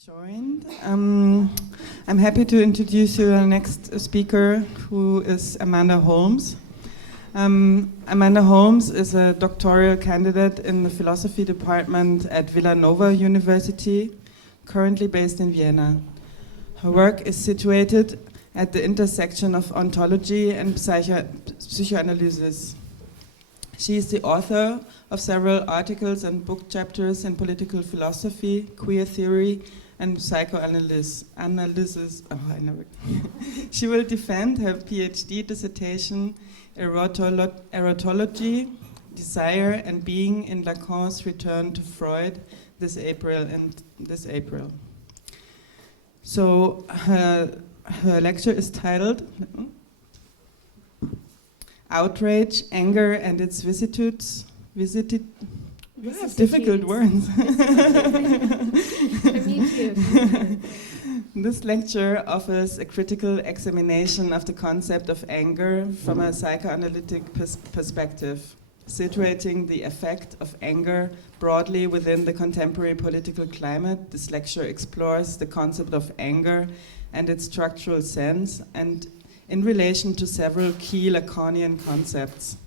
joined. I'm happy to introduce you our next speaker, who is Amanda Holmes. Amanda Holmes is a doctoral candidate in the philosophy department at Villanova University, currently based in Vienna. Her work is situated at the intersection of ontology and psychoanalysis. She is the author of several articles and book chapters in political philosophy, queer theory, and psychoanalysis. She will defend her PhD dissertation, Erotology, Desire and Being in Lacan's Return to Freud, this April. So her lecture is titled Outrage, Anger and its Vicissitudes. Difficult words. Me too. This lecture offers a critical examination of the concept of anger from a psychoanalytic perspective, situating the effect of anger broadly within the contemporary political climate. This lecture explores the concept of anger and its structural sense, and in relation to several key Lacanian concepts.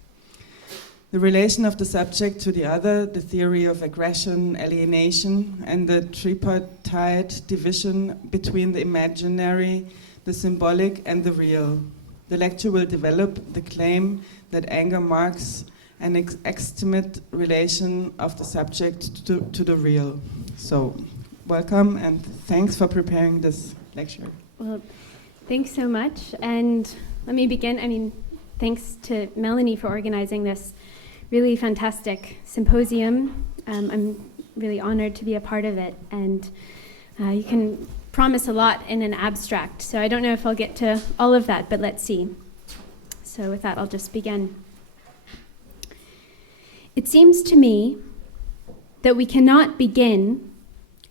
The relation of the subject to the other, the theory of aggression, alienation, and the tripartite division between the imaginary, the symbolic, and the real. The lecture will develop the claim that anger marks an extimate relation of the subject to the real. So, welcome and thanks for preparing this lecture. Well, thanks so much. And let me begin. Thanks to Melanie for organizing this really fantastic symposium. I'm really honored to be a part of it. And you can promise a lot in an abstract. So I don't know if I'll get to all of that, but let's see. So with that, I'll just begin. It seems to me that we cannot begin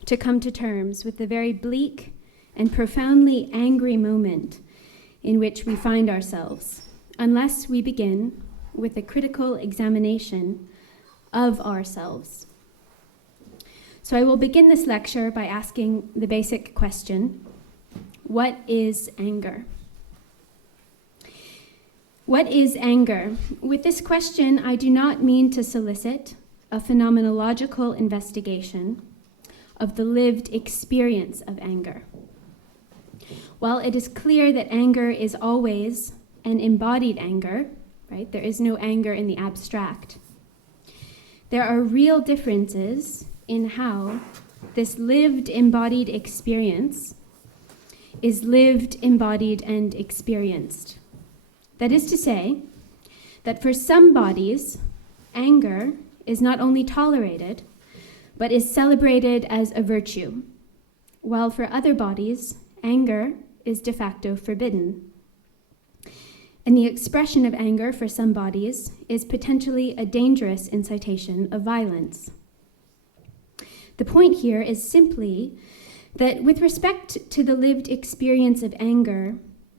to come to terms with the very bleak and profoundly angry moment in which we find ourselves, unless we begin with a critical examination of ourselves. So I will begin this lecture by asking the basic question: what is anger? What is anger? With this question, I do not mean to solicit a phenomenological investigation of the lived experience of anger. While it is clear that anger is always an embodied anger, right? There is no anger in the abstract. There are real differences in how this lived embodied experience is lived, embodied, and experienced. That is to say, that for some bodies, anger is not only tolerated, but is celebrated as a virtue, while for other bodies, anger is de facto forbidden. And the expression of anger for some bodies is potentially a dangerous incitation of violence. The point here is simply that with respect to the lived experience of anger,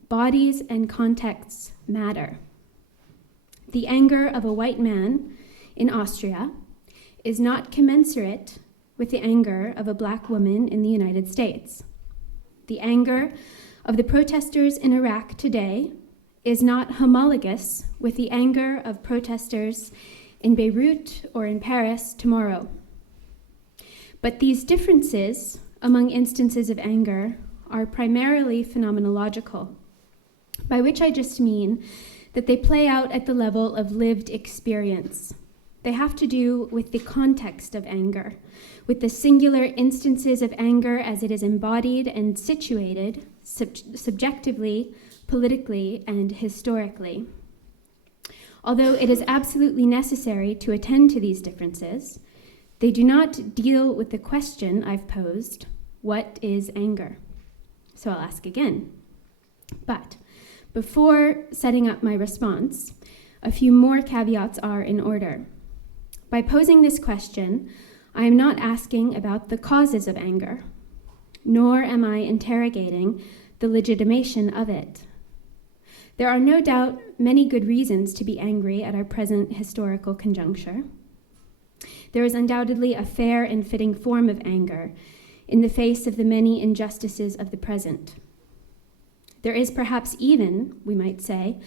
bodies and contexts matter. The anger of a white man in Austria is not commensurate with the anger of a black woman in the United States. The anger of the protesters in Iraq today is not homologous with the anger of protesters in Beirut or in Paris tomorrow. But these differences among instances of anger are primarily phenomenological, by which I just mean that they play out at the level of lived experience. They have to do with the context of anger, with the singular instances of anger as it is embodied and situated subjectively, politically, and historically. Although it is absolutely necessary to attend to these differences, they do not deal with the question I've posed: what is anger? So I'll ask again. But before setting up my response, a few more caveats are in order. By posing this question, I am not asking about the causes of anger, nor am I interrogating the legitimation of it. There are no doubt many good reasons to be angry at our present historical conjuncture. There is undoubtedly a fair and fitting form of anger in the face of the many injustices of the present. There is perhaps even, we might say,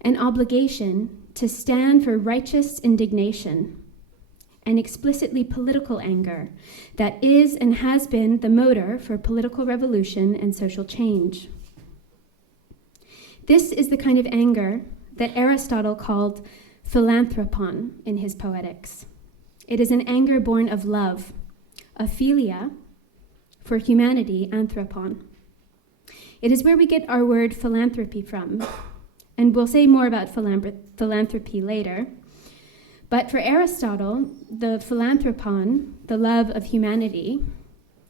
an obligation to stand for righteous indignation and explicitly political anger that is and has been the motor for political revolution and social change. This is the kind of anger that Aristotle called philanthropon in his Poetics. It is an anger born of love, of philia, for humanity, anthropon. It is where we get our word philanthropy from, and we'll say more about philanthropy later. But for Aristotle, the philanthropon, the love of humanity,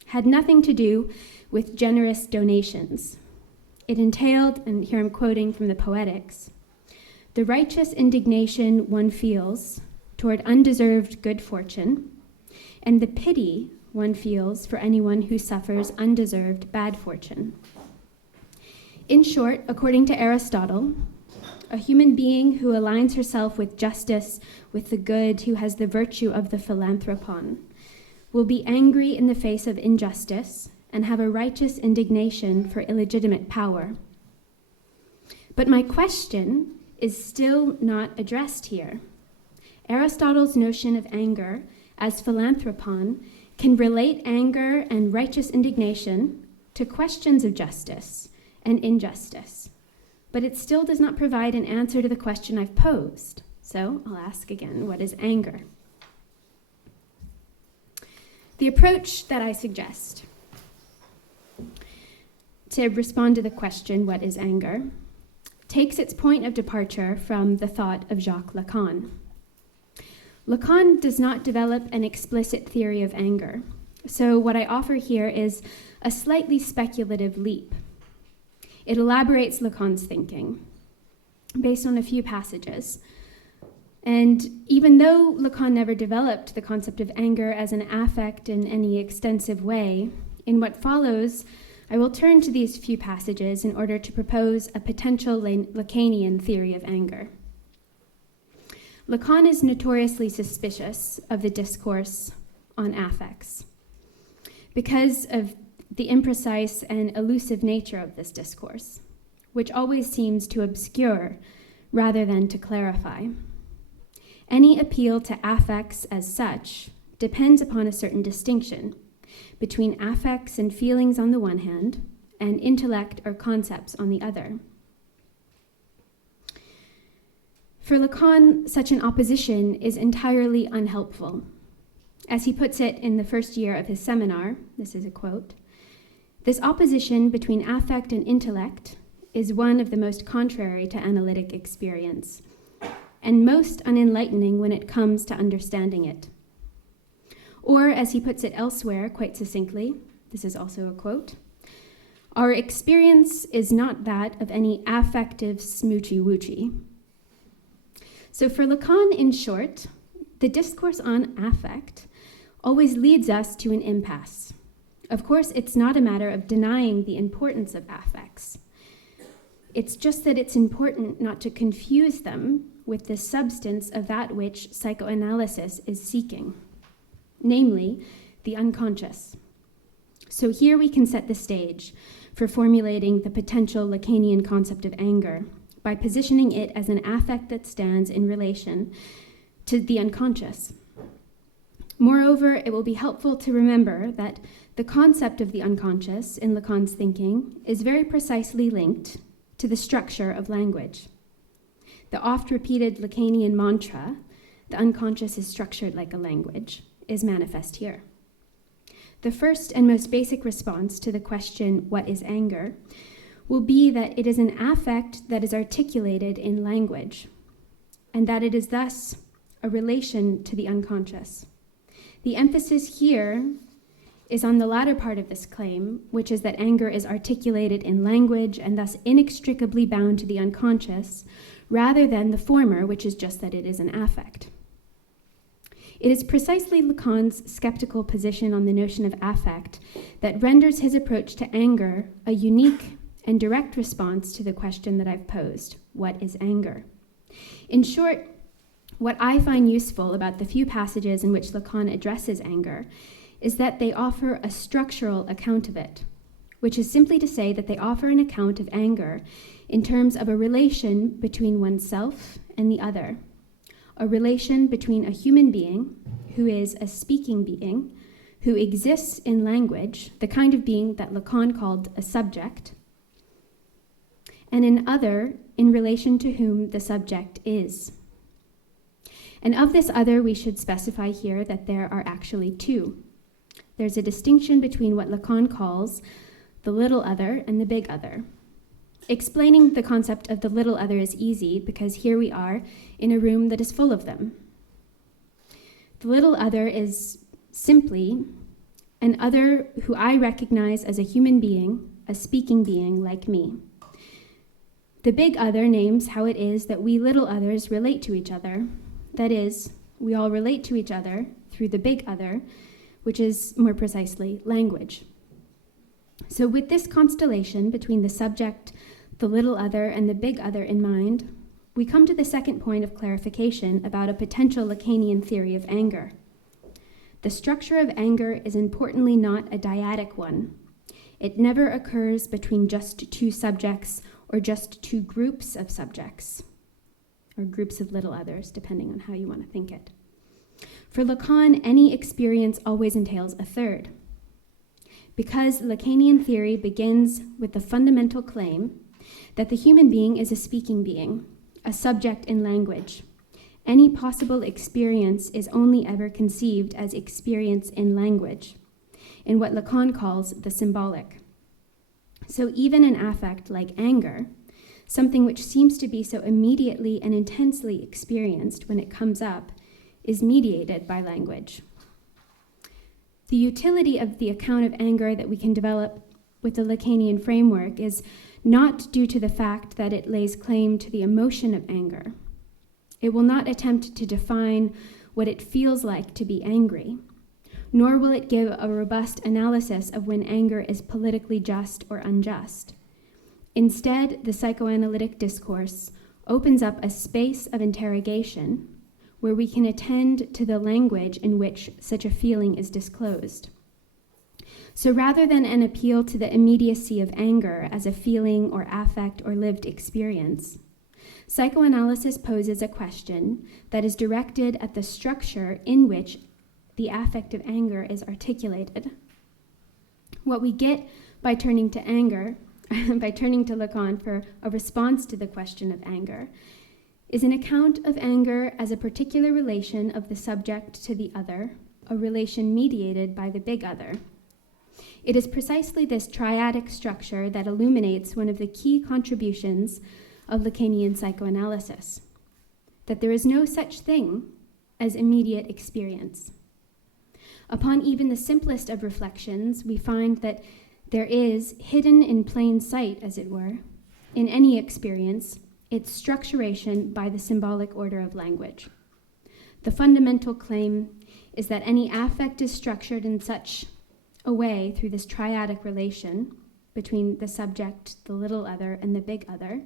had nothing to do with generous donations. It entailed, and here I'm quoting from the Poetics, the righteous indignation one feels toward undeserved good fortune, and the pity one feels for anyone who suffers undeserved bad fortune. In short, according to Aristotle, a human being who aligns herself with justice, with the good, who has the virtue of the philanthropon, will be angry in the face of injustice and have a righteous indignation for illegitimate power. But my question is still not addressed here. Aristotle's notion of anger as philanthropon can relate anger and righteous indignation to questions of justice and injustice, but it still does not provide an answer to the question I've posed. So I'll ask again, what is anger? The approach that I suggest to respond to the question, what is anger, takes its point of departure from the thought of Jacques Lacan. Lacan does not develop an explicit theory of anger, so what I offer here is a slightly speculative leap. It elaborates Lacan's thinking based on a few passages. And even though Lacan never developed the concept of anger as an affect in any extensive way, in what follows, I will turn to these few passages in order to propose a potential Lacanian theory of anger. Lacan is notoriously suspicious of the discourse on affects because of the imprecise and elusive nature of this discourse, which always seems to obscure rather than to clarify. Any appeal to affects as such depends upon a certain distinction between affects and feelings on the one hand and intellect or concepts on the other. For Lacan, such an opposition is entirely unhelpful. As he puts it in the first year of his seminar, this is a quote, "This opposition between affect and intellect is one of the most contrary to analytic experience, and most unenlightening when it comes to understanding it." Or, as he puts it elsewhere quite succinctly, this is also a quote, "Our experience is not that of any affective smoochy-woochy." So for Lacan, in short, the discourse on affect always leads us to an impasse. Of course, it's not a matter of denying the importance of affects. It's just that it's important not to confuse them with the substance of that which psychoanalysis is seeking, namely, the unconscious. So here we can set the stage for formulating the potential Lacanian concept of anger by positioning it as an affect that stands in relation to the unconscious. Moreover, it will be helpful to remember that the concept of the unconscious in Lacan's thinking is very precisely linked to the structure of language. The oft-repeated Lacanian mantra, "the unconscious is structured like a language," is manifest here. The first and most basic response to the question, what is anger, will be that it is an affect that is articulated in language, and that it is thus a relation to the unconscious. The emphasis here is on the latter part of this claim, which is that anger is articulated in language and thus inextricably bound to the unconscious, rather than the former, which is just that it is an affect. It is precisely Lacan's skeptical position on the notion of affect that renders his approach to anger a unique and direct response to the question that I've posed, what is anger? In short, what I find useful about the few passages in which Lacan addresses anger is that they offer a structural account of it, which is simply to say that they offer an account of anger in terms of a relation between oneself and the other, a relation between a human being who is a speaking being, who exists in language, the kind of being that Lacan called a subject, and an other in relation to whom the subject is. And of this other, we should specify here that there are actually two. There's a distinction between what Lacan calls the little other and the big other. Explaining the concept of the little other is easy because here we are in a room that is full of them. The little other is simply an other who I recognize as a human being, a speaking being like me. The big other names how it is that we little others relate to each other. That is, we all relate to each other through the big other, which is more precisely language. So with this constellation between the subject, the little other, and the big other in mind, we come to the second point of clarification about a potential Lacanian theory of anger. The structure of anger is importantly not a dyadic one. It never occurs between just two subjects or just two groups of subjects, or groups of little others, depending on how you want to think it. For Lacan, any experience always entails a third. Because Lacanian theory begins with the fundamental claim that the human being is a speaking being, a subject in language. Any possible experience is only ever conceived as experience in language, in what Lacan calls the symbolic. So even an affect like anger, something which seems to be so immediately and intensely experienced when it comes up, is mediated by language. The utility of the account of anger that we can develop with the Lacanian framework is not due to the fact that it lays claim to the emotion of anger. It will not attempt to define what it feels like to be angry, nor will it give a robust analysis of when anger is politically just or unjust. Instead, the psychoanalytic discourse opens up a space of interrogation where we can attend to the language in which such a feeling is disclosed. So rather than an appeal to the immediacy of anger as a feeling or affect or lived experience, psychoanalysis poses a question that is directed at the structure in which the affect of anger is articulated. What we get by turning to anger, by turning to Lacan for a response to the question of anger, is an account of anger as a particular relation of the subject to the other, a relation mediated by the big other. It is precisely this triadic structure that illuminates one of the key contributions of Lacanian psychoanalysis, that there is no such thing as immediate experience. Upon even the simplest of reflections, we find that there is, hidden in plain sight, as it were, in any experience, its structuration by the symbolic order of language. The fundamental claim is that any affect is structured in such a way through this triadic relation between the subject, the little other, and the big other.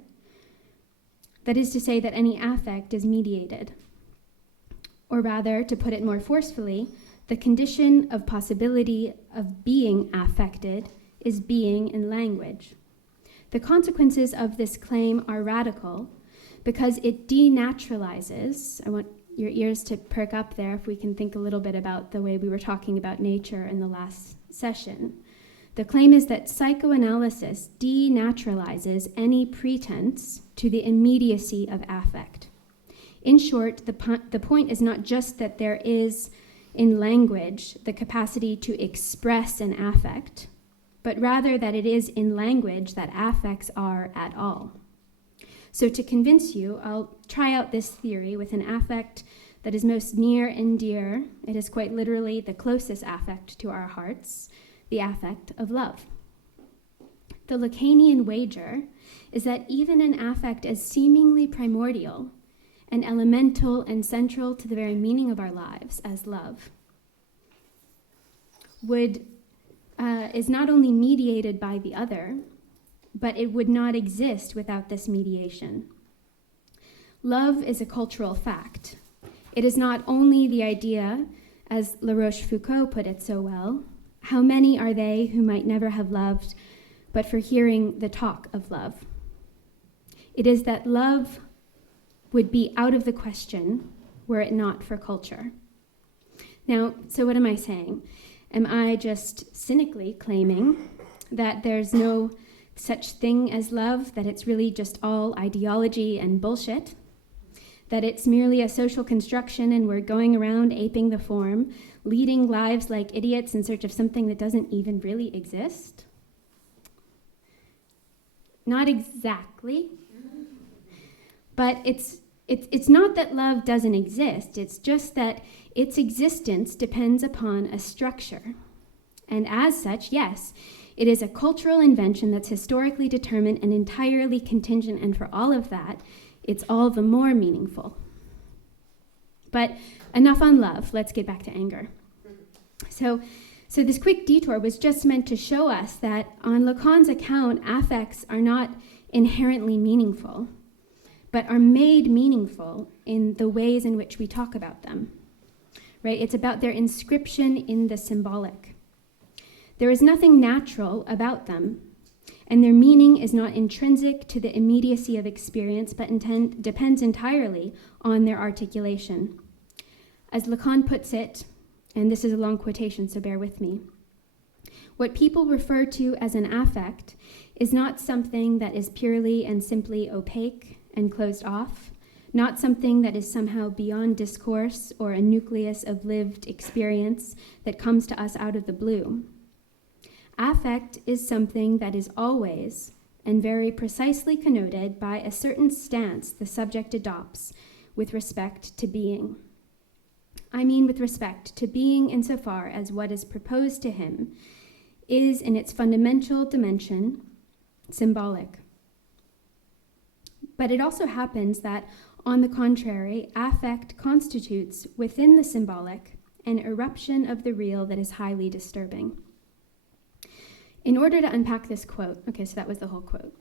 That is to say that any affect is mediated. Or rather, to put it more forcefully, the condition of possibility of being affected is being in language. The consequences of this claim are radical because it denaturalizes. I want your ears to perk up there if we can think a little bit about the way we were talking about nature in the last session. The claim is that psychoanalysis denaturalizes any pretense to the immediacy of affect. In short, the point is not just that there is in language the capacity to express an affect, but rather that it is in language that affects are at all. So to convince you, I'll try out this theory with an affect that is most near and dear. It is quite literally the closest affect to our hearts, the affect of love. The Lacanian wager is that even an affect as seemingly primordial and elemental and central to the very meaning of our lives as love is not only mediated by the other, but it would not exist without this mediation. Love is a cultural fact. It is not only the idea As La Rochefoucauld put it so well, how many are they who might never have loved, but for hearing the talk of love? It is that love would be out of the question were it not for culture. Now, so what am I saying? Am I just cynically claiming that there's no such thing as love, that it's really just all ideology and bullshit? That it's merely a social construction and we're going around aping the form, leading lives like idiots in search of something that doesn't even really exist? Not exactly. But it's not that love doesn't exist, it's just that its existence depends upon a structure. And as such, yes, it is a cultural invention that's historically determined and entirely contingent, and for all of that, it's all the more meaningful. But enough on love, let's get back to anger. So this quick detour was just meant to show us that on Lacan's account, affects are not inherently meaningful, but are made meaningful in the ways in which we talk about them, right? It's about their inscription in the symbolic. There is nothing natural about them, and their meaning is not intrinsic to the immediacy of experience, but depends entirely on their articulation. As Lacan puts it, and this is a long quotation, so bear with me, what people refer to as an affect is not something that is purely and simply opaque and closed off, not something that is somehow beyond discourse or a nucleus of lived experience that comes to us out of the blue. Affect is something that is always and very precisely connoted by a certain stance the subject adopts with respect to being. I mean with respect to being insofar as what is proposed to him is in its fundamental dimension symbolic. But it also happens that, on the contrary, affect constitutes within the symbolic an eruption of the real that is highly disturbing. In order to unpack this quote, okay, so that was the whole quote.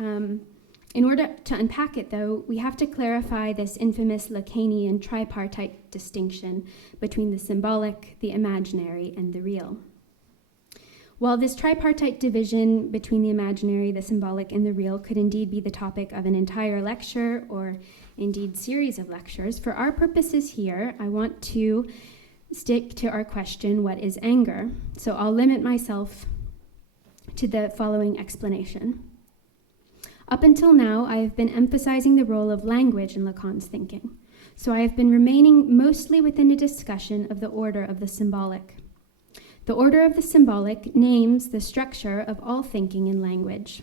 In order to unpack it, though, we have to clarify this infamous Lacanian tripartite distinction between the symbolic, the imaginary, and the real. While this tripartite division between the imaginary, the symbolic, and the real could indeed be the topic of an entire lecture or indeed series of lectures, for our purposes here, I want to stick to our question, what is anger? So I'll limit myself to the following explanation. Up until now, I have been emphasizing the role of language in Lacan's thinking, so I have been remaining mostly within a discussion of the order of the symbolic. The order of the symbolic names the structure of all thinking in language,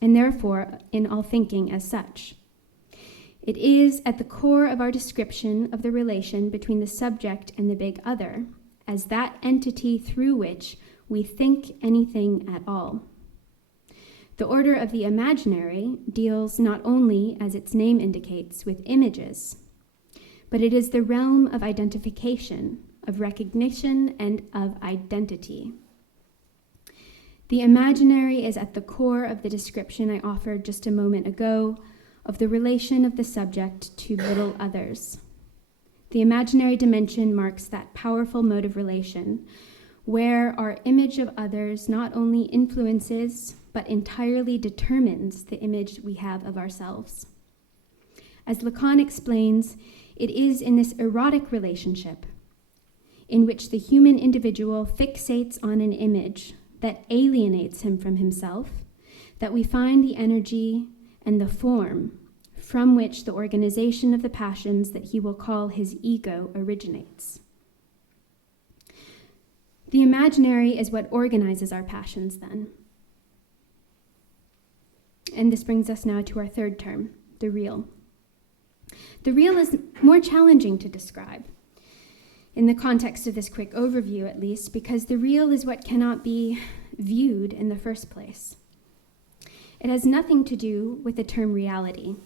and therefore in all thinking as such. It is at the core of our description of the relation between the subject and the big other, as that entity through which we think anything at all. The order of the imaginary deals not only, as its name indicates, with images, but it is the realm of identification, of recognition, and of identity. The imaginary is at the core of the description I offered just a moment ago of the relation of the subject to little others. The imaginary dimension marks that powerful mode of relation where our image of others not only influences but entirely determines the image we have of ourselves. As Lacan explains, it is in this erotic relationship in which the human individual fixates on an image that alienates him from himself, that we find the energy and the form from which the organization of the passions that he will call his ego originates. The imaginary is what organizes our passions then. And this brings us now to our third term, the real. The real is more challenging to describe, in the context of this quick overview at least, because the real is what cannot be viewed in the first place. It has nothing to do with the term reality,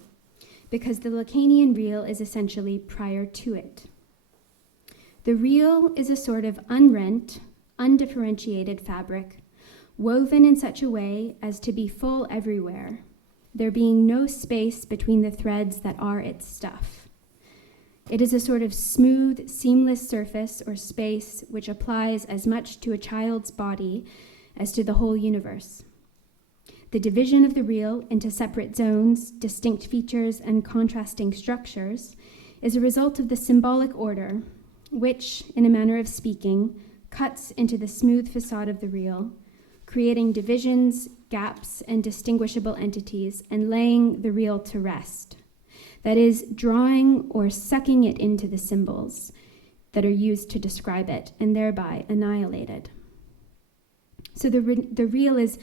because the Lacanian real is essentially prior to it. The real is a sort of unrent, undifferentiated fabric, woven in such a way as to be full everywhere, there being no space between the threads that are its stuff. It is a sort of smooth, seamless surface or space which applies as much to a child's body as to the whole universe. The division of the real into separate zones, distinct features, and contrasting structures is a result of the symbolic order, which, in a manner of speaking, cuts into the smooth facade of the real, creating divisions, gaps, and distinguishable entities, and laying the real to rest. That is, drawing or sucking it into the symbols that are used to describe it, and thereby annihilate it. So the real is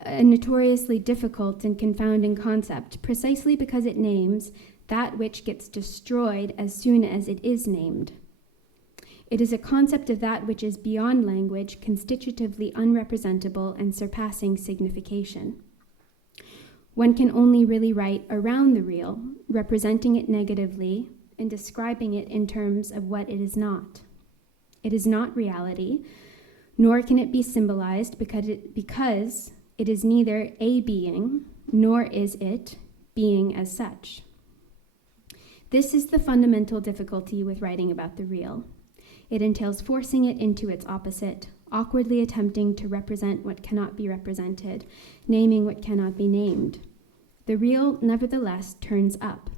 a notoriously difficult and confounding concept, precisely because it names that which gets destroyed as soon as it is named. It is a concept of that which is beyond language, constitutively unrepresentable and surpassing signification. One can only really write around the real, representing it negatively and describing it in terms of what it is not. It is not reality, nor can it be symbolized because it is neither a being, nor is it being as such. This is the fundamental difficulty with writing about the real. It entails forcing it into its opposite, awkwardly attempting to represent what cannot be represented, naming what cannot be named. The real, nevertheless, turns up.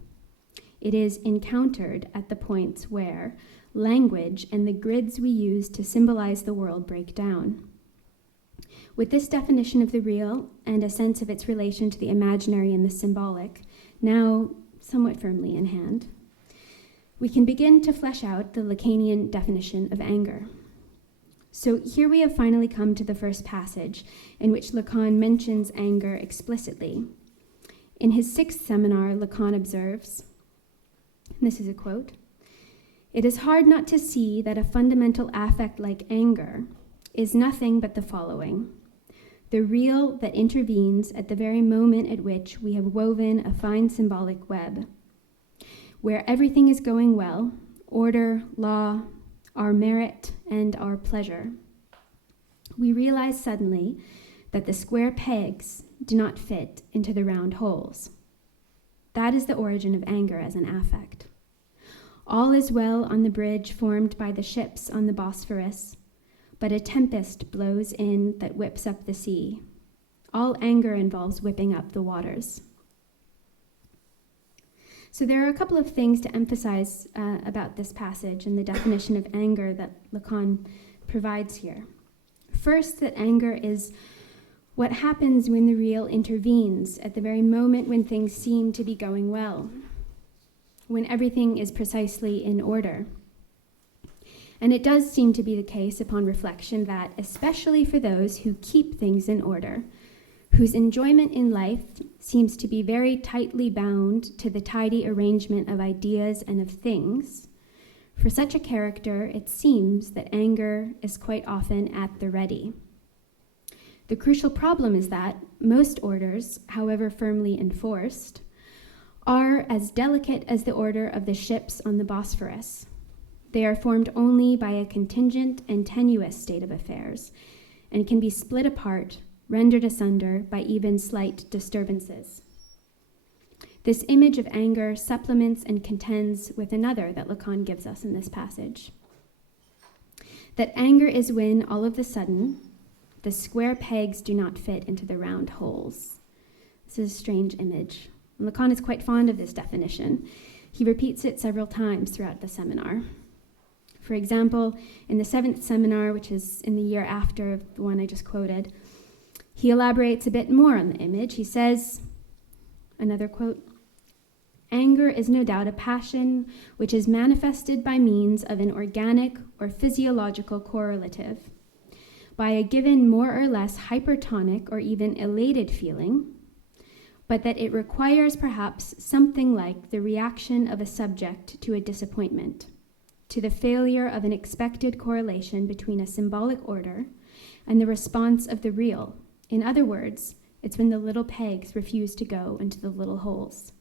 It is encountered at the points where language and the grids we use to symbolize the world break down. With this definition of the real and a sense of its relation to the imaginary and the symbolic, now somewhat firmly in hand, we can begin to flesh out the Lacanian definition of anger. So here we have finally come to the first passage in which Lacan mentions anger explicitly. In his 6th seminar, Lacan observes, and this is a quote, "It is hard not to see that a fundamental affect like anger is nothing but the following: the real that intervenes at the very moment at which we have woven a fine symbolic web, where everything is going well, order, law, our merit, and our pleasure. We realize suddenly that the square pegs do not fit into the round holes. That is the origin of anger as an affect. All is well on the bridge formed by the ships on the Bosphorus, but a tempest blows in that whips up the sea. All anger involves whipping up the waters." So there are a couple of things to emphasize about this passage and the definition of anger that Lacan provides here. First, that anger is what happens when the real intervenes at the very moment when things seem to be going well, when everything is precisely in order. And it does seem to be the case upon reflection that, especially for those who keep things in order, whose enjoyment in life seems to be very tightly bound to the tidy arrangement of ideas and of things, for such a character, it seems that anger is quite often at the ready. The crucial problem is that most orders, however firmly enforced, are as delicate as the order of the ships on the Bosphorus. They are formed only by a contingent and tenuous state of affairs, and can be split apart, rendered asunder by even slight disturbances. This image of anger supplements and contends with another that Lacan gives us in this passage. That anger is when, all of a sudden, the square pegs do not fit into the round holes. This is a strange image. And Lacan is quite fond of this definition. He repeats it several times throughout the seminar. For example, in the 7th seminar, which is in the year after the one I just quoted, he elaborates a bit more on the image. He says, another quote, "Anger is no doubt a passion which is manifested by means of an organic or physiological correlative, by a given more or less hypertonic or even elated feeling, but that it requires perhaps something like the reaction of a subject to a disappointment, to the failure of an expected correlation between a symbolic order and the response of the real. In other words, it's when the little pegs refuse to go into the little holes."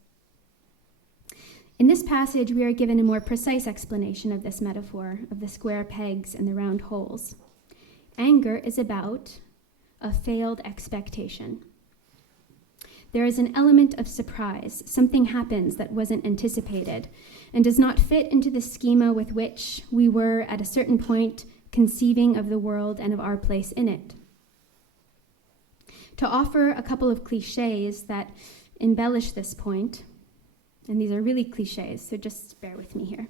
In this passage, we are given a more precise explanation of this metaphor of the square pegs and the round holes. Anger is about a failed expectation. there is an element of surprise. Something happens that wasn't anticipated and does not fit into the schema with which we were at a certain point conceiving of the world and of our place in it. To offer a couple of cliches that embellish this point, and these are really cliches, so just bear with me here.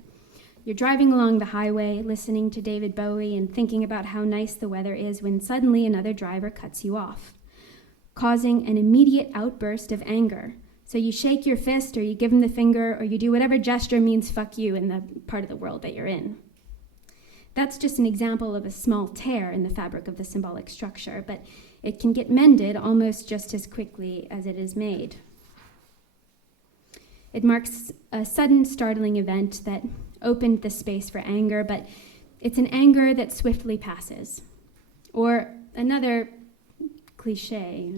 You're driving along the highway, listening to David Bowie and thinking about how nice the weather is when suddenly another driver cuts you off, causing an immediate outburst of anger. So you shake your fist, or you give him the finger, or you do whatever gesture means fuck you in the part of the world that you're in. That's just an example of a small tear in the fabric of the symbolic structure, but it can get mended almost just as quickly as it is made. It marks a sudden, startling event that opened the space for anger, but it's an anger that swiftly passes. Or another cliche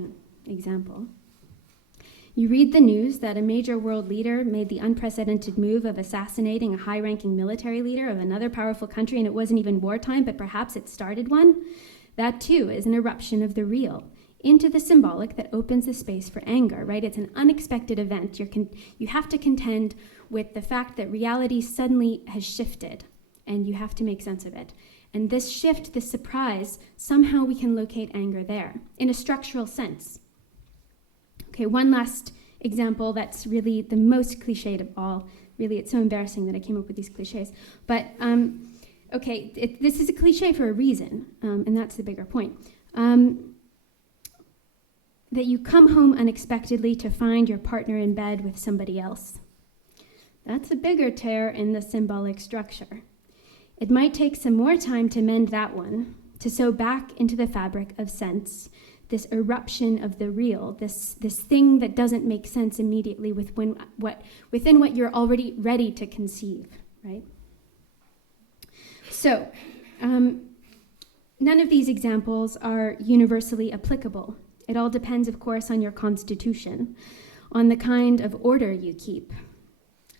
example. You read the news that a major world leader made the unprecedented move of assassinating a high-ranking military leader of another powerful country, and it wasn't even wartime, but perhaps it started one. That, too, is an eruption of the real into the symbolic that opens the space for anger, right? It's an unexpected event. You have to contend with the fact that reality suddenly has shifted, and you have to make sense of it. And this shift, this surprise, somehow we can locate anger there, in a structural sense. Okay, one last example that's really the most cliched of all. Really, it's so embarrassing that I came up with these cliches. But, this is a cliche for a reason, and that's the bigger point. That you come home unexpectedly to find your partner in bed with somebody else. That's a bigger tear in the symbolic structure. It might take some more time to mend that one, to sew back into the fabric of sense, this eruption of the real, this thing that doesn't make sense immediately within what you're already ready to conceive, right? So, none of these examples are universally applicable. It all depends, of course, on your constitution, on the kind of order you keep.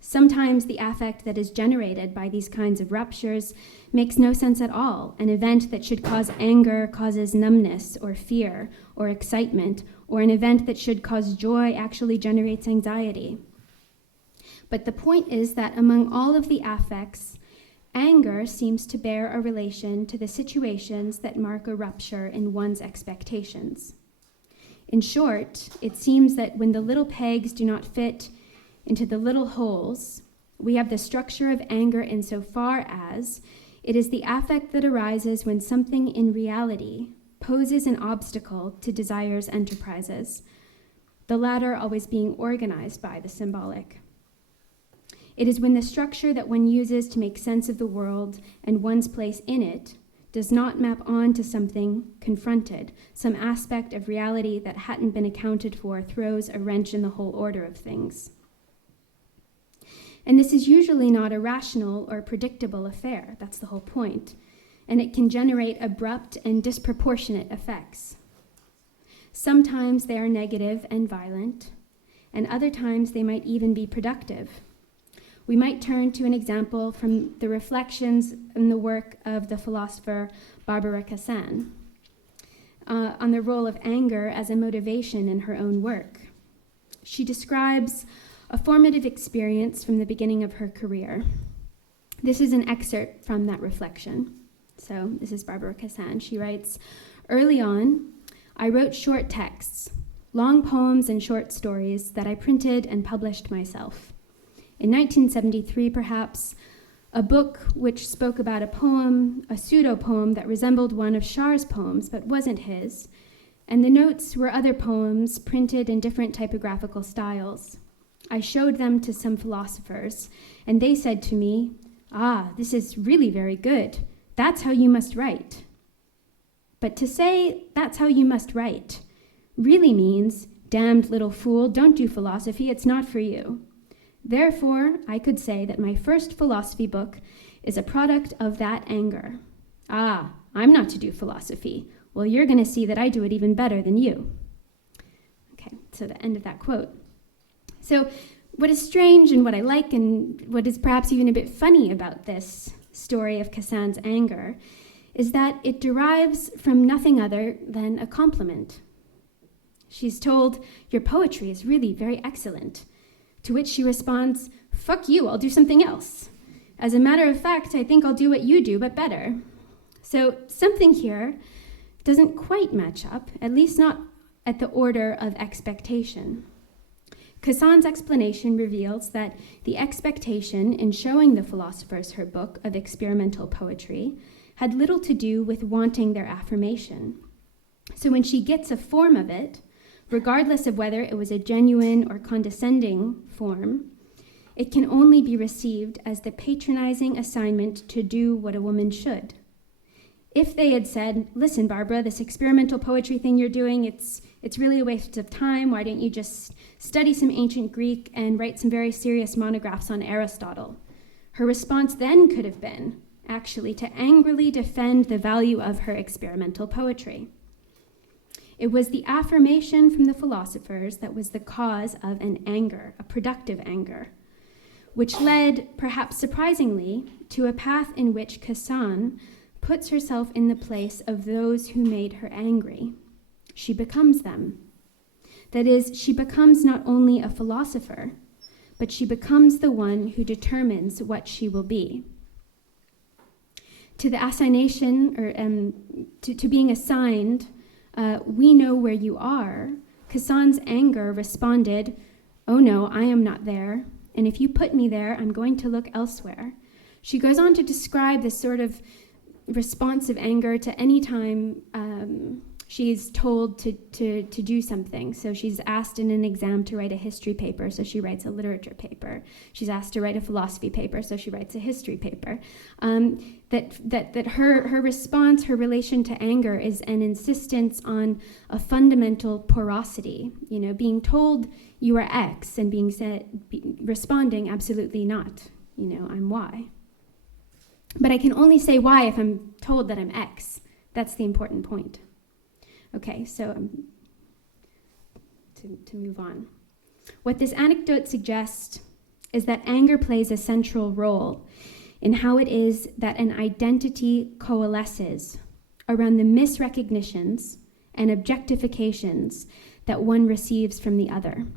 Sometimes the affect that is generated by these kinds of ruptures makes no sense at all. An event that should cause anger causes numbness or fear or excitement, or an event that should cause joy actually generates anxiety. But the point is that among all of the affects, anger seems to bear a relation to the situations that mark a rupture in one's expectations. In short, it seems that when the little pegs do not fit into the little holes, we have the structure of anger insofar as it is the affect that arises when something in reality poses an obstacle to desire's enterprises, the latter always being organized by the symbolic. It is when the structure that one uses to make sense of the world and one's place in it does not map on to something confronted, some aspect of reality that hadn't been accounted for throws a wrench in the whole order of things. And this is usually not a rational or predictable affair. That's the whole point. And it can generate abrupt and disproportionate effects. Sometimes they are negative and violent, and other times they might even be productive. We might turn to an example from the reflections in the work of the philosopher Barbara Cassin on the role of anger as a motivation in her own work. She describes a formative experience from the beginning of her career. This is an excerpt from that reflection. So this is Barbara Cassin. She writes, "Early on, I wrote short texts, long poems and short stories that I printed and published myself. In 1973, perhaps, a book which spoke about a poem, a pseudo-poem that resembled one of Char's poems but wasn't his, and the notes were other poems printed in different typographical styles. I showed them to some philosophers, and they said to me, 'Ah, this is really very good. That's how you must write.' But to say, 'That's how you must write,' really means, 'Damned little fool, don't do philosophy, it's not for you.' Therefore, I could say that my first philosophy book is a product of that anger. 'Ah, I'm not to do philosophy. Well, you're going to see that I do it even better than you.'" Okay, so the end of that quote. So what is strange and what I like and what is perhaps even a bit funny about this story of Cassin's anger is that it derives from nothing other than a compliment. She's told, "Your poetry is really very excellent," to which she responds, "Fuck you, I'll do something else. As a matter of fact, I think I'll do what you do, but better." So something here doesn't quite match up, at least not at the order of expectation. Kazan's explanation reveals that the expectation in showing the philosophers her book of experimental poetry had little to do with wanting their affirmation. So when she gets a form of it, regardless of whether it was a genuine or condescending form, it can only be received as the patronizing assignment to do what a woman should. If they had said, "Listen, Barbara, this experimental poetry thing you're doing, it's really a waste of time. Why don't you just study some ancient Greek and write some very serious monographs on Aristotle?" Her response then could have been, actually, to angrily defend the value of her experimental poetry. It was the affirmation from the philosophers that was the cause of an anger, a productive anger, which led, perhaps surprisingly, to a path in which Kazan puts herself in the place of those who made her angry. She becomes them. That is, she becomes not only a philosopher, but she becomes the one who determines what she will be. To the assignation, or to being assigned, "We know where you are," Kazan's anger responded, "Oh no, I am not there, and if you put me there, I'm going to look elsewhere." She goes on to describe this sort of responsive anger to any time she's told to do something. So she's asked in an exam to write a history paper, so she writes a literature paper. She's asked to write a philosophy paper, so she writes a history paper. That her response, her relation to anger, is an insistence on a fundamental porosity. You know, being told you are X and responding absolutely not. You know, I'm Y. But I can only say Y if I'm told that I'm X. That's the important point. Okay, so to move on. What this anecdote suggests is that anger plays a central role in how it is that an identity coalesces around the misrecognitions and objectifications that one receives from the other.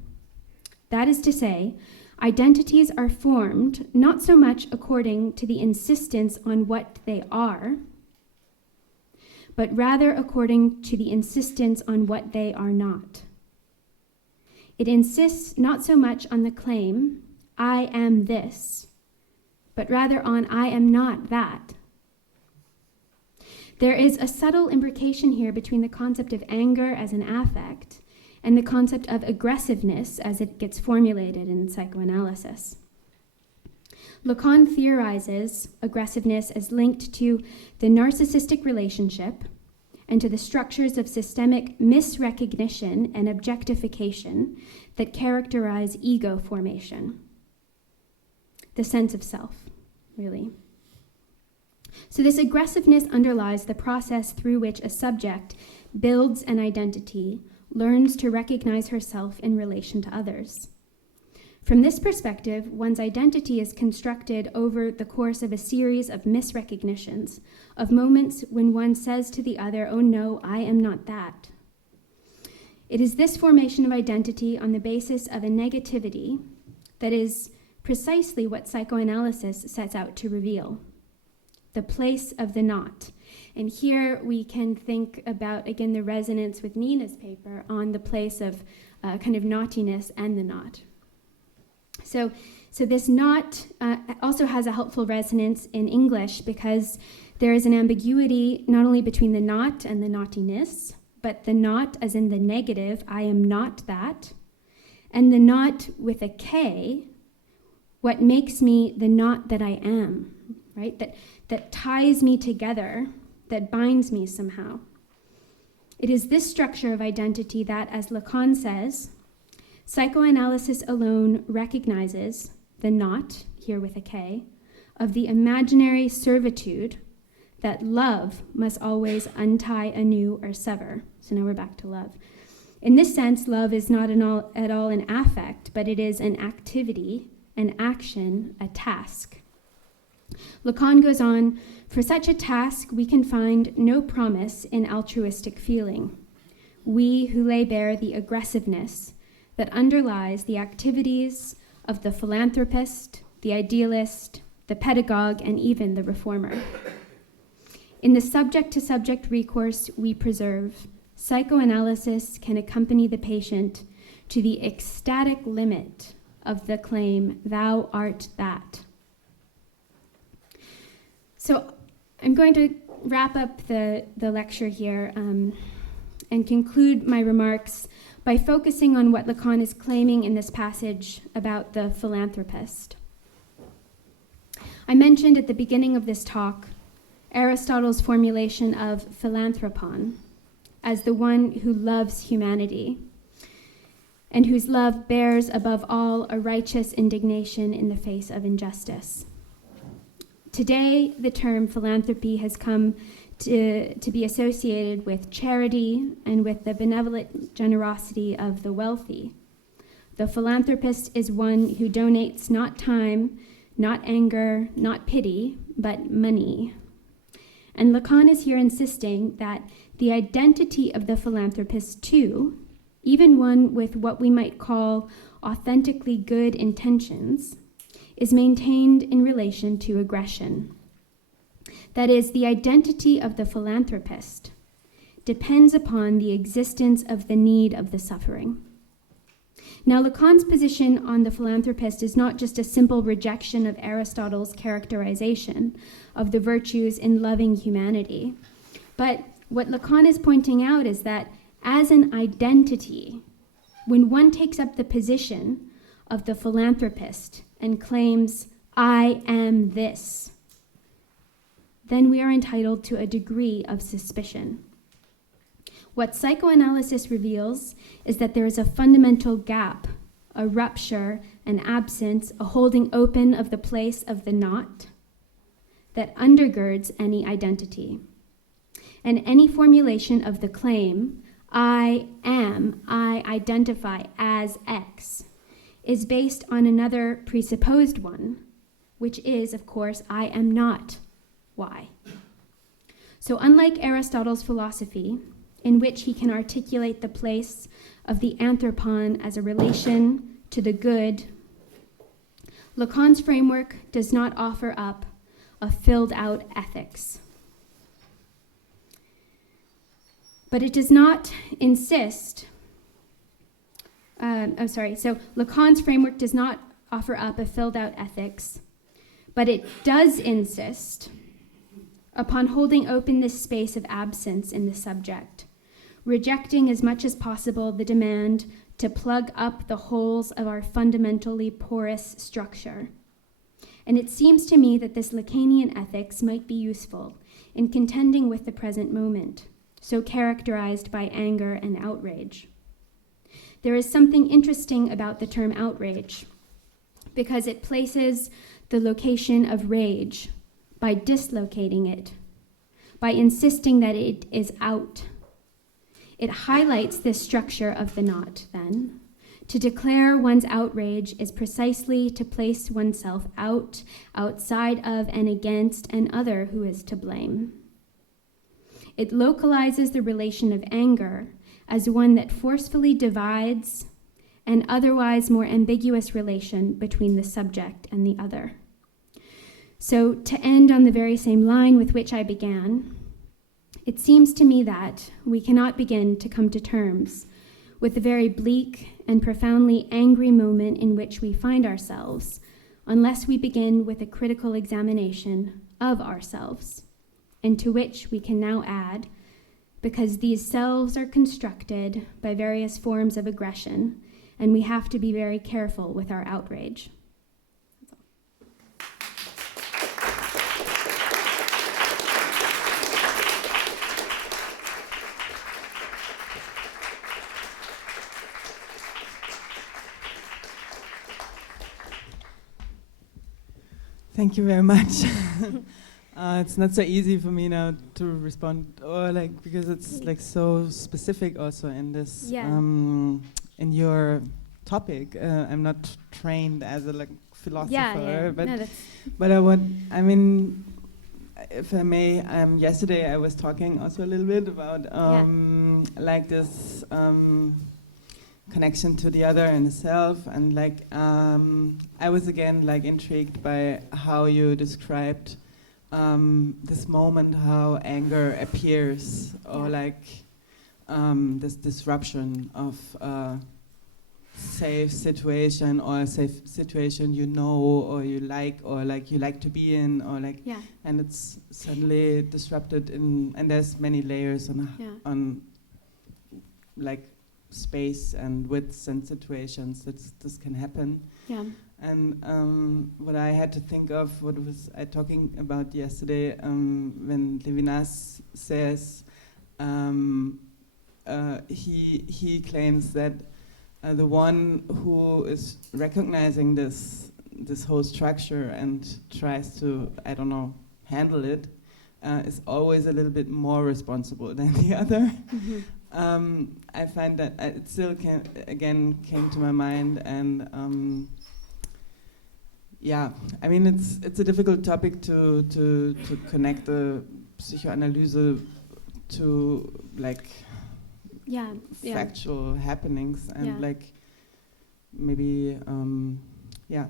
That is to say, identities are formed not so much according to the insistence on what they are, but rather according to the insistence on what they are not. It insists not so much on the claim, "I am this," but rather on "I am not that." There is a subtle imbrication here between the concept of anger as an affect and the concept of aggressiveness as it gets formulated in psychoanalysis. Lacan theorizes aggressiveness as linked to the narcissistic relationship and to the structures of systemic misrecognition and objectification that characterize ego formation. The sense of self, really. So this aggressiveness underlies the process through which a subject builds an identity, learns to recognize herself in relation to others. From this perspective, one's identity is constructed over the course of a series of misrecognitions, of moments when one says to the other, "Oh no, I am not that." It is this formation of identity on the basis of a negativity that is precisely what psychoanalysis sets out to reveal: the place of the not. And here we can think about, again, the resonance with Nina's paper on the place of kind of naughtiness and the not. So this not also has a helpful resonance in English because there is an ambiguity not only between the not and the naughtiness, but the not as in the negative, "I am not that," and the not with a K, what makes me the not that I am, right? That ties me together, that binds me somehow. It is this structure of identity that, as Lacan says, psychoanalysis alone recognizes the not, here with a K, of the imaginary servitude that love must always untie anew or sever. So now we're back to love. In this sense, love is not at all an affect, but it is an activity, an action, a task. Lacan goes on, "For such a task, we can find no promise in altruistic feeling. we who lay bare the aggressiveness that underlies the activities of the philanthropist, the idealist, the pedagogue, and even the reformer. In the subject-to-subject recourse we preserve, psychoanalysis can accompany the patient to the ecstatic limit of the claim, "Thou art that." So I'm going to wrap up the lecture here and conclude my remarks by focusing on what Lacan is claiming in this passage about the philanthropist. I mentioned at the beginning of this talk Aristotle's formulation of philanthropon as the one who loves humanity and whose love bears above all a righteous indignation in the face of injustice. Today, the term philanthropy has come to be associated with charity and with the benevolent generosity of the wealthy. The philanthropist is one who donates not time, not anger, not pity, but money. And Lacan is here insisting that the identity of the philanthropist, too, even one with what we might call authentically good intentions, is maintained in relation to aggression. That is, the identity of the philanthropist depends upon the existence of the need of the suffering. Now, Lacan's position on the philanthropist is not just a simple rejection of Aristotle's characterization of the virtues in loving humanity, but what Lacan is pointing out is that as an identity, when one takes up the position of the philanthropist and claims, "I am this," then we are entitled to a degree of suspicion. What psychoanalysis reveals is that there is a fundamental gap, a rupture, an absence, a holding open of the place of the not that undergirds any identity. And any formulation of the claim, "I am, I identify as X," is based on another presupposed one, which is, of course, "I am not Y." So unlike Aristotle's philosophy, in which he can articulate the place of the anthropon as a relation to the good, Lacan's framework does not offer up a filled-out ethics. But it does not insist, so Lacan's framework does not offer up a filled-out ethics, but it does insist upon holding open this space of absence in the subject, rejecting as much as possible the demand to plug up the holes of our fundamentally porous structure. And it seems to me that this Lacanian ethics might be useful in contending with the present moment, so characterized by anger and outrage. There is something interesting about the term outrage, because it places the location of rage by dislocating it, by insisting that it is out. It highlights this structure of the not, then. To declare one's outrage is precisely to place oneself outside of, and against an other who is to blame. It localizes the relation of anger as one that forcefully divides an otherwise more ambiguous relation between the subject and the other. So, to end on the very same line with which I began, it seems to me that we cannot begin to come to terms with the very bleak and profoundly angry moment in which we find ourselves unless we begin with a critical examination of ourselves, and to which we can now add, because these selves are constructed by various forms of aggression, and we have to be very careful with our outrage. Thank you very much. It's not so easy for me now to respond, because it's so specific also in this, in your topic. I'm not trained as a philosopher, but if I may, yesterday I was talking also a little bit about like this connection to the other and the self, and like I was again like intrigued by how you described this moment, how anger appears, or like this disruption of safe situation, or safe situation you know, or you like to be in, or like, and it's suddenly disrupted in, and there's many layers on like space and widths and situations that this can happen. And what I had to think of, what was I talking about yesterday, when Levinas says he claims that the one who is recognizing this whole structure and tries to, I don't know, handle it, is always a little bit more responsible than the other. I find that it still came to my mind, and I mean it's a difficult topic to connect the psychoanalysis to like factual happenings, and like maybe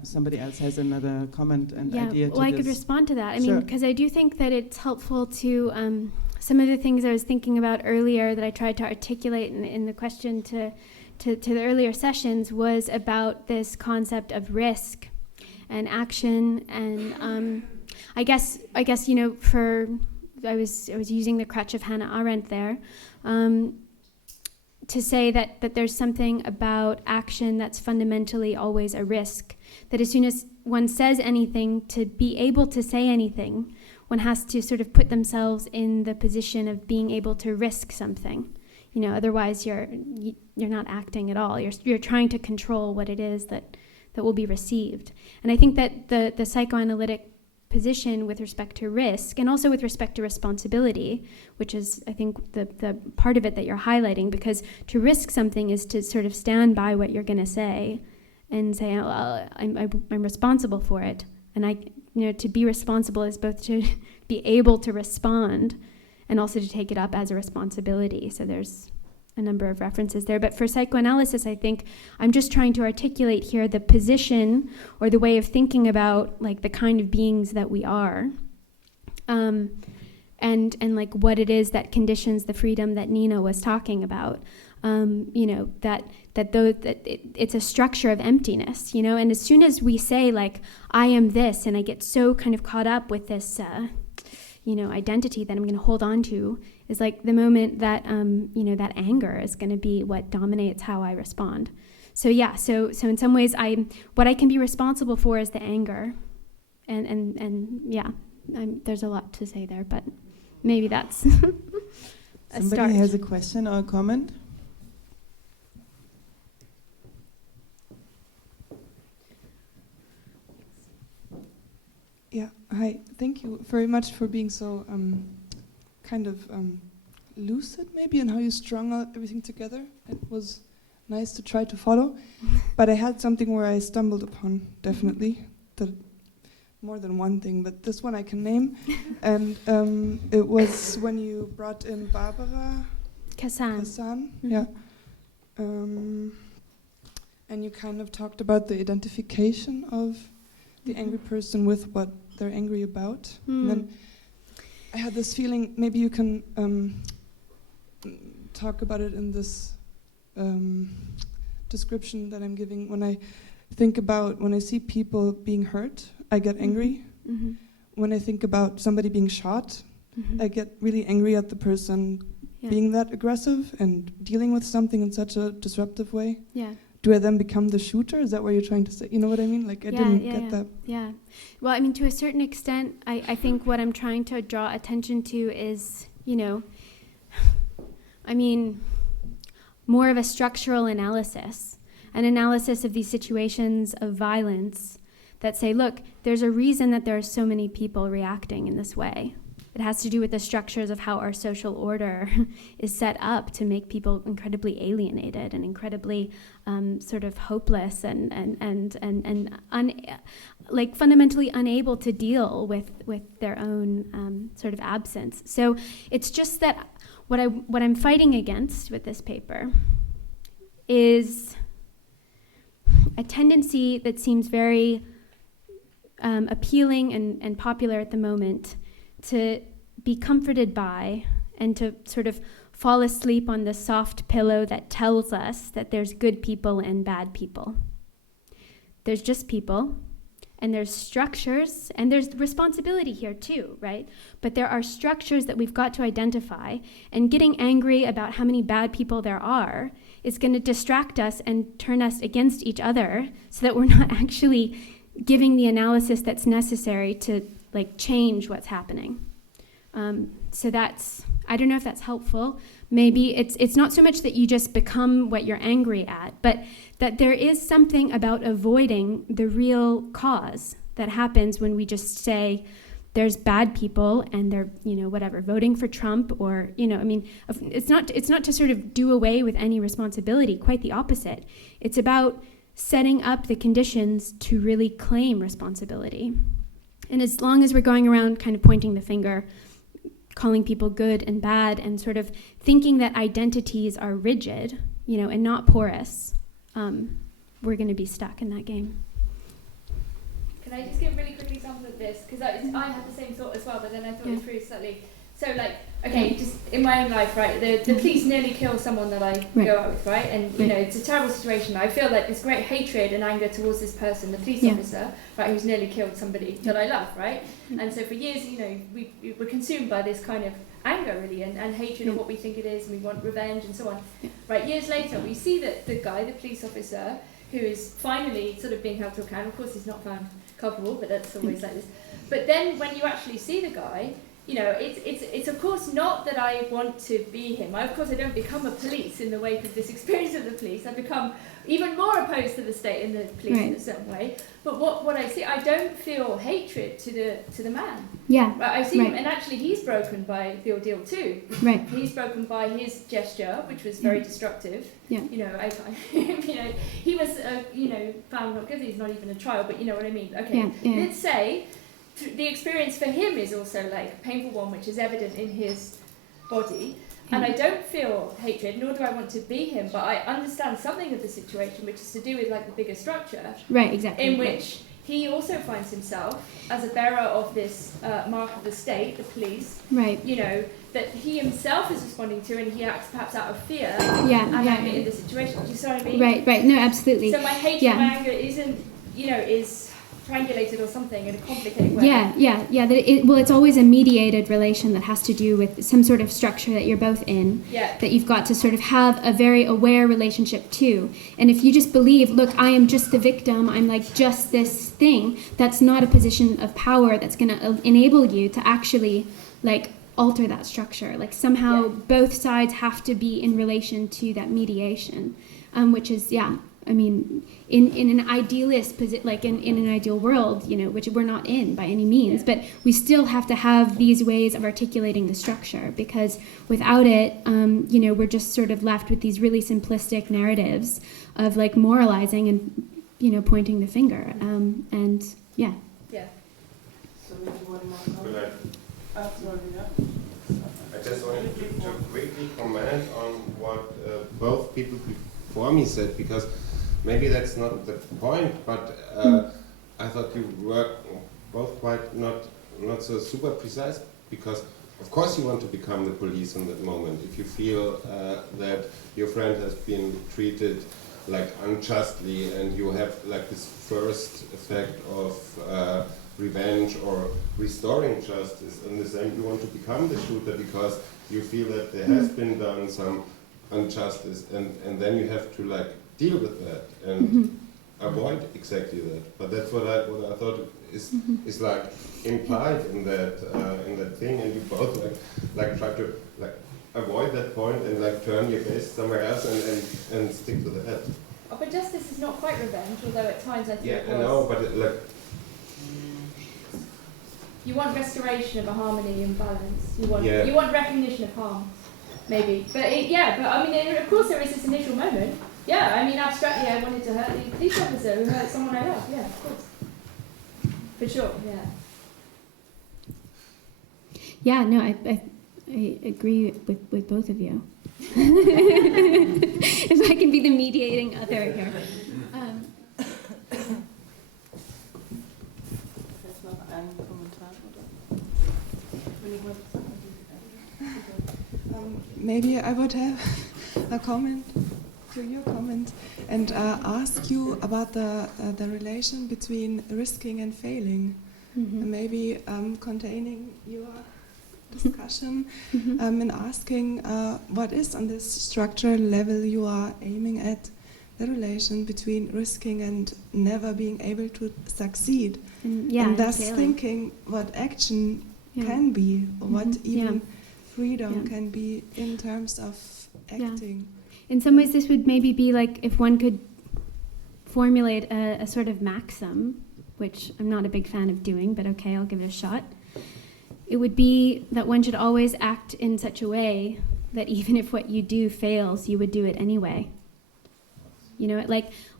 somebody else has another comment and idea to I this. could respond to that. I mean, because I do think that it's helpful to some of the things I was thinking about earlier that I tried to articulate in the question to the earlier sessions was about this concept of risk and action, and I guess you know, I was using the crutch of Hannah Arendt there. To say that there's something about action that's fundamentally always a risk, that as soon as one says anything, to be able to say anything, one has to sort of put themselves in the position of being able to risk something. You know, otherwise you're not acting at all. You're trying to control what it is that will be received. And I think that the psychoanalytic position with respect to risk, and also with respect to responsibility, which is, I think, the part of it that you're highlighting, because to risk something is to sort of stand by what you're going to say and say, I'm responsible for it. And to be responsible is both to be able to respond and also to take it up as a responsibility. So there's a number of references there. But for psychoanalysis, I think I'm just trying to articulate here the position or the way of thinking about like the kind of beings that we are, and like what it is that conditions the freedom that Nina was talking about. That it's a structure of emptiness, you know, and as soon as we say like, I am this, and I get so kind of caught up with this, identity that I'm going to hold on to, is like the moment that, that anger is going to be what dominates how I respond. So in some ways what I can be responsible for is the anger, and there's a lot to say there, but maybe that's a start. Somebody has a question or a comment? Yeah, hi. Thank you very much for being so lucid, maybe, in how you strung out everything together. It was nice to try to follow. But I had something where I stumbled upon, definitely. More than one thing, but this one I can name. And it was when you brought in Barbara Kassan. Mm-hmm. Yeah. And you kind of talked about the identification of the angry person with what they're angry about. And then I had this feeling, maybe you can talk about it in this description that I'm giving. When I see people being hurt, I get angry. Mm-hmm. When I think about somebody being shot, I get really angry at the person being that aggressive and dealing with something in such a disruptive way. Yeah. Do I then become the shooter? Is that what you're trying to say? You know what I mean? Like, I didn't get that. Yeah. Well, I mean, to a certain extent, I think what I'm trying to draw attention to is, more of a structural analysis, an analysis of these situations of violence that say, look, there's a reason that there are so many people reacting in this way. It has to do with the structures of how our social order is set up to make people incredibly alienated and incredibly sort of hopeless and like fundamentally unable to deal with their own sort of absence. So it's just that what I'm fighting against with this paper is a tendency that seems very appealing and popular at the moment to be comforted by and to sort of fall asleep on the soft pillow that tells us that there's good people and bad people. There's just people, and there's structures, and there's responsibility here too, right? But there are structures that we've got to identify, and getting angry about how many bad people there are is going to distract us and turn us against each other so that we're not actually giving the analysis that's necessary to like change what's happening. So that's, I don't know if that's helpful. Maybe it's not so much that you just become what you're angry at, but that there is something about avoiding the real cause that happens when we just say there's bad people and they're, whatever, voting for Trump or, it's not to sort of do away with any responsibility, quite the opposite. It's about setting up the conditions to really claim responsibility. And as long as we're going around kind of pointing the finger, calling people good and bad, and sort of thinking that identities are rigid, and not porous, we're going to be stuck in that game. Can I just give a really quick example of this? Because I had the same thought as well, but then I thought it through slightly. So, just in my own life, right, the police nearly kill someone that I go out with, right? And, it's a terrible situation. I feel like this great hatred and anger towards this person, the police officer, right, who's nearly killed somebody that I love, right? And so for years, we were consumed by this kind of anger, really, and hatred of what we think it is, and we want revenge and so on. Right, years later, we see that the guy, the police officer, who is finally sort of being held to account, of course he's not found culpable, but that's always like this. But then when you actually see the guy, it's of course not that I want to be him. Of course I don't become a police in the wake of this experience of the police. I become even more opposed to the state and the police in a certain way. But what I see, I don't feel hatred to the man. Yeah. Right, I see him, and actually he's broken by the ordeal too. Right. He's broken by his gesture, which was very destructive. Yeah. He was found not guilty. He's not even a trial, but you know what I mean. Okay. Yeah. Let's say the experience for him is also like a painful one, which is evident in his body. And I don't feel hatred, nor do I want to be him, but I understand something of the situation, which is to do with like the bigger structure. Right, exactly. In which he also finds himself as a bearer of this mark of the state, the police. Right. That he himself is responding to, and he acts perhaps out of fear. And anger in the situation. Do you see what I mean? Right. No, absolutely. So my hatred, my anger isn't, is triangulated or something in a complicated way. It's always a mediated relation that has to do with some sort of structure that you're both in, that you've got to sort of have a very aware relationship to. And if you just believe, look, I am just the victim, I'm like just this thing, that's not a position of power that's going to enable you to actually like alter that structure. Like somehow both sides have to be in relation to that mediation, which is, I mean, in an idealist position, like in an ideal world, which we're not in by any means, but we still have to have these ways of articulating the structure, because without it, we're just sort of left with these really simplistic narratives of like moralizing and, pointing the finger. Yeah. So maybe one more. I just wanted to quickly comment on what both people before me said, because maybe that's not the point, but I thought you were both quite not so super precise, because of course you want to become the police in that moment. If you feel that your friend has been treated like unjustly, and you have like this first effect of revenge or restoring justice, and the same, you want to become the shooter because you feel that there has been done some injustice, and then you have to like deal with that and avoid exactly that. But that's what I thought is like implied in that thing, and you both like try to like avoid that point and like turn your face somewhere else and stick to that. Oh, but justice is not quite revenge, although at times I think it was. I know, but you want restoration of a harmony and balance. You want Yeah. you want recognition of harm, maybe. But I mean, of course, there is this initial moment. Yeah, I mean, abstractly, I wanted to hurt the police officer who hurt someone I love. Yeah, of course, for sure. Yeah. Yeah, no, I agree with both of you. If I can be the mediating other here. Maybe I would have a comment to your comment and ask you about the relation between risking and failing. Mm-hmm. And maybe containing your discussion and asking what is on this structural level you are aiming at, the relation between risking and never being able to succeed, and thus failing. thinking what action can be, or what even freedom Yeah. can be in terms of acting. In some ways, this would maybe be like if one could formulate a sort of maxim, which I'm not a big fan of doing, but okay, I'll give it a shot. It would be that one should always act in such a way that even if what you do fails, you would do it anyway. You know,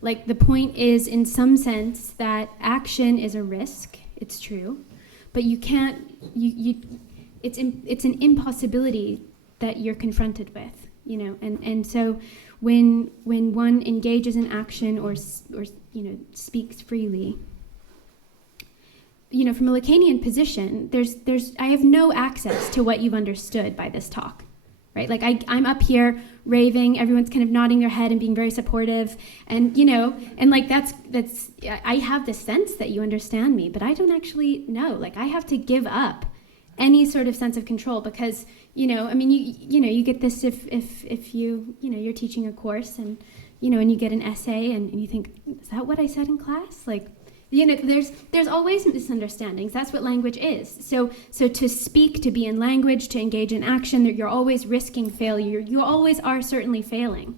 like the point is, in some sense, that action is a risk. It's true, but you can't. It's an impossibility that you're confronted with. You know, and so when one engages in action or speaks freely. You know, from a Lacanian position, I have no access to what you've understood by this talk, right? Like I'm up here raving, everyone's kind of nodding their head and being very supportive, and and like that's I have the sense that you understand me, but I don't actually know. Like I have to give up any sort of sense of control because I mean you get this if you're teaching a course and and you get an essay and you think, is that what I said in class? Like. There's always misunderstandings. That's what language is. So to speak, to be in language, to engage in action, you're always risking failure. You always are certainly failing.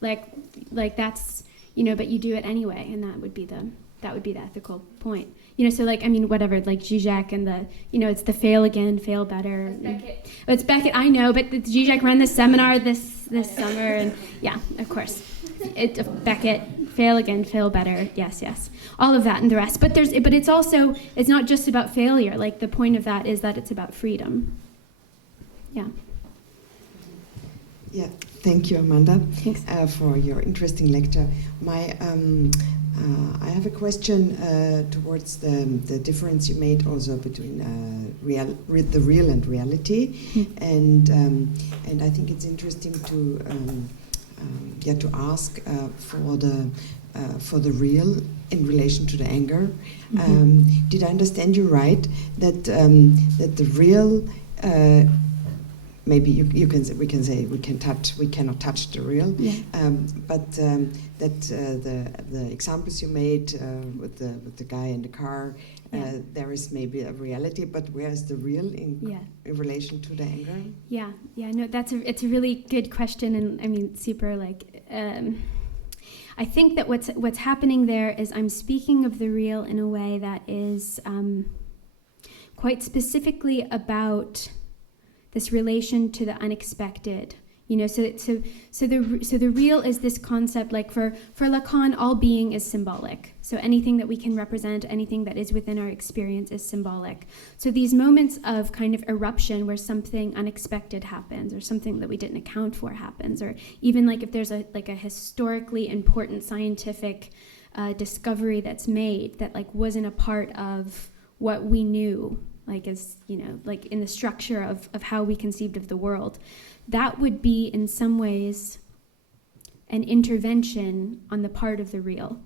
Like that's but you do it anyway, and that would be the ethical point. So like I mean whatever, like Zizek and the it's the fail again, fail better. It's Beckett, I know, but Zizek ran this seminar this summer, and yeah, of course. Beckett, fail again, fail better, yes, all of that and the rest. But it's not just about failure. Like the point of that is that it's about freedom. Yeah. Yeah. Thank you, Amanda, Thanks. For your interesting lecture. I have a question towards the difference you made also between the real and reality, and I think it's interesting to ask for the real in relation to the anger. Did I understand you right that the real maybe we cannot touch the real, but that the examples you made with the guy in the car, there is maybe a reality, but where is the real in relation to the anger? No, it's a really good question, and I mean super I think that what's happening there is I'm speaking of the real in a way that is quite specifically about this relation to the unexpected. So the real is this concept, like for Lacan, all being is symbolic. So anything that we can represent, anything that is within our experience is symbolic. So these moments of kind of eruption where something unexpected happens, or something that we didn't account for happens, or even like if there's a historically important scientific discovery that's made that like wasn't a part of what we knew, like as like in the structure of how we conceived of the world. That would be, in some ways, an intervention on the part of the real.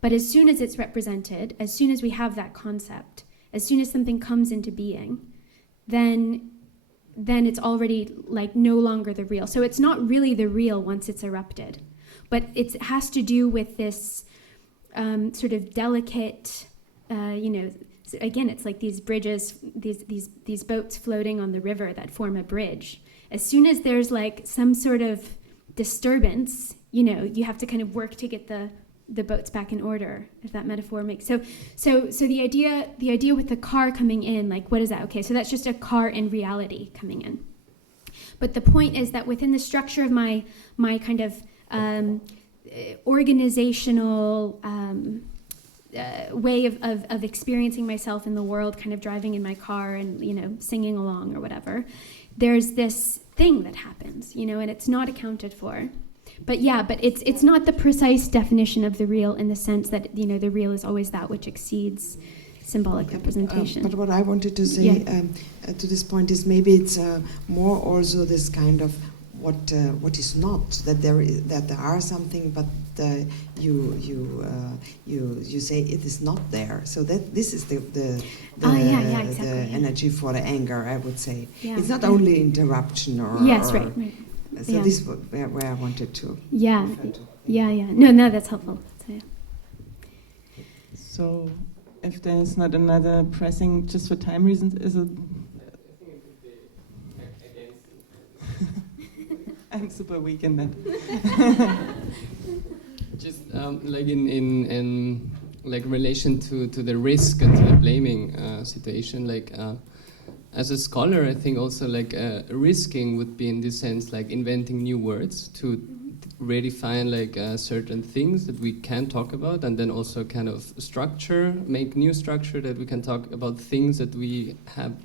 But as soon as it's represented, as soon as we have that concept, as soon as something comes into being, then it's already like no longer the real. So it's not really the real once it's erupted. But it has to do with this sort of delicate, again, it's like these bridges, these boats floating on the river that form a bridge. As soon as there's like some sort of disturbance, you have to kind of work to get the the boat's back in order, if that metaphor makes so the idea with the car coming in, like, what is that? Okay, so that's just a car in reality coming in. But the point is that within the structure of my kind of organizational way of experiencing myself in the world, kind of driving in my car and, you know, singing along or whatever, there's this thing that happens, you know, and it's not accounted for. But it's not the precise definition of the real, in the sense that, you know, the real is always that which exceeds symbolic representation. But what I wanted to say to this point is maybe it's more also this kind of what is not, that there are something, but you say it is not there. So that this is the energy for the anger, I would say. Yeah. It's not only interruption or right. So this is where I wanted to. Yeah. No, that's helpful. So if there's not another pressing, just for time reasons, is it? I'm super weak in that. Just like in like relation to the risk and to the blaming situation, like as a scholar, I think also like risking would be in this sense like inventing new words to redefine like certain things that we can talk about, and then also kind of make new structure that we can talk about things that we have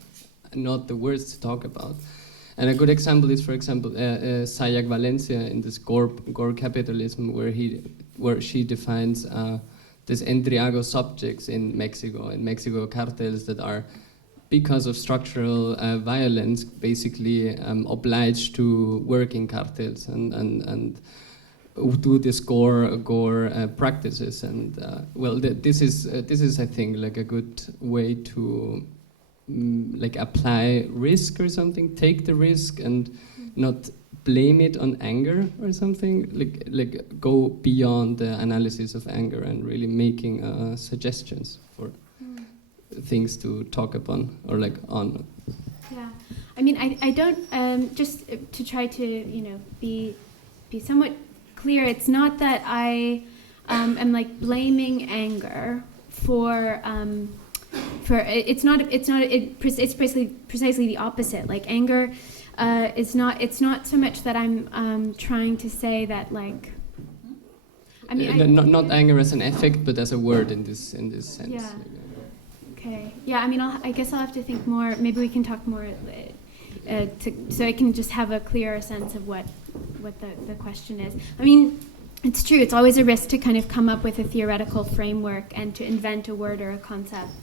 not the words to talk about. And a good example is, for example, Sayak Valencia in this gore capitalism, where she defines this Endriago subjects in Mexico cartels that are, because of structural violence, basically obliged to work in cartels and do this gore practices. And this is I think like a good way to like apply risk or something, take the risk and not blame it on anger or something, like go beyond the analysis of anger and really making suggestions for things to talk upon or like on. Yeah, I mean, I don't, just to try to, you know, be somewhat clear, it's not that I am like blaming anger for it's precisely the opposite. Like anger it's not so much that I'm trying to say that, like, I mean, not anger as an effect, but as a word in this sense. Yeah. Okay. Yeah. I mean, I guess I'll have to think more. Maybe we can talk more so I can just have a clearer sense of what the question is. I mean, it's true. It's always a risk to kind of come up with a theoretical framework and to invent a word or a concept.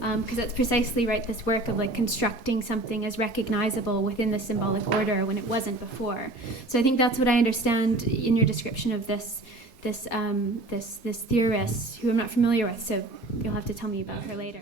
Because that's precisely right, this work of like constructing something as recognizable within the symbolic order when it wasn't before. So I think that's what I understand in your description of this theorist who I'm not familiar with, so you'll have to tell me about her later.